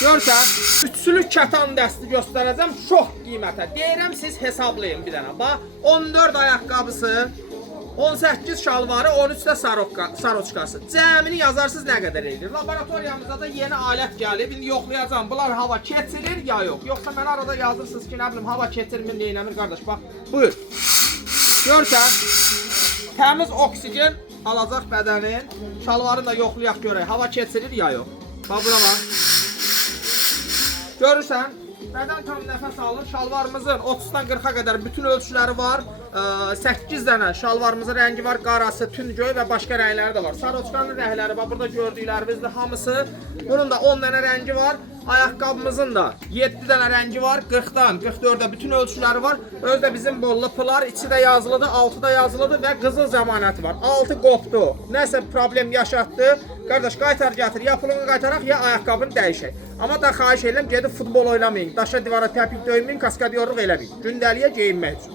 Görsən, üçlü kətan dəsti göstərəcəm çox qiymətə. Deyirəm siz hesablayın bir dənə. Bax, 14 ayaqqabısı, 18 şalvarı, 13 də saroçkası. Cəmini yazarsınız nə qədər edir. Laboratoriyamızda da yeni alət gəlib. İndi yoxlayacağım. Bunlar hava keçirir ya yox. Yoxsa mən arada yazırsınız ki, nə bilim, hava keçirmir, neynəmir qardaş. Bax, buyur. Görsən, təmiz oksigen alacaq bədənin. Şalvarını da yoxlayaq görək. Hava keçirir ya yox. Bax, bura bax. Görürsən, bədən tam nəfəs alır. Şalvarımızın 30-dan 40-a qədər bütün ölçüləri var. 8 dənə şalvarımızın rəngi var. Qarası, tünd-göy və başqa rəngləri də var. Saroçkanın rəngləri var. Burada gördüklərimizdir hamısı. Bunun da 10 dənə rəngi var. Ayaqqabımızın da 7 dənə rəngi var. 40-dan 44-ə bütün ölçüləri var. Özdə bizim bollu pılar. İçi də yazılıdır, altı da yazılıdır və qızıl zəmanəti var. Altı qopdu. Nəsə problem yaşatdı. Qardaş, qaytar gətir. Ya pulunu qaytaraq, ya ayaqqabını dəyişək. Amma da xahiş edirəm, gedib futbol oynamayın. Daşa divara təpik döyməyin, kaskadyorluq eləməyin. Gündəliyə geyinmək üçün.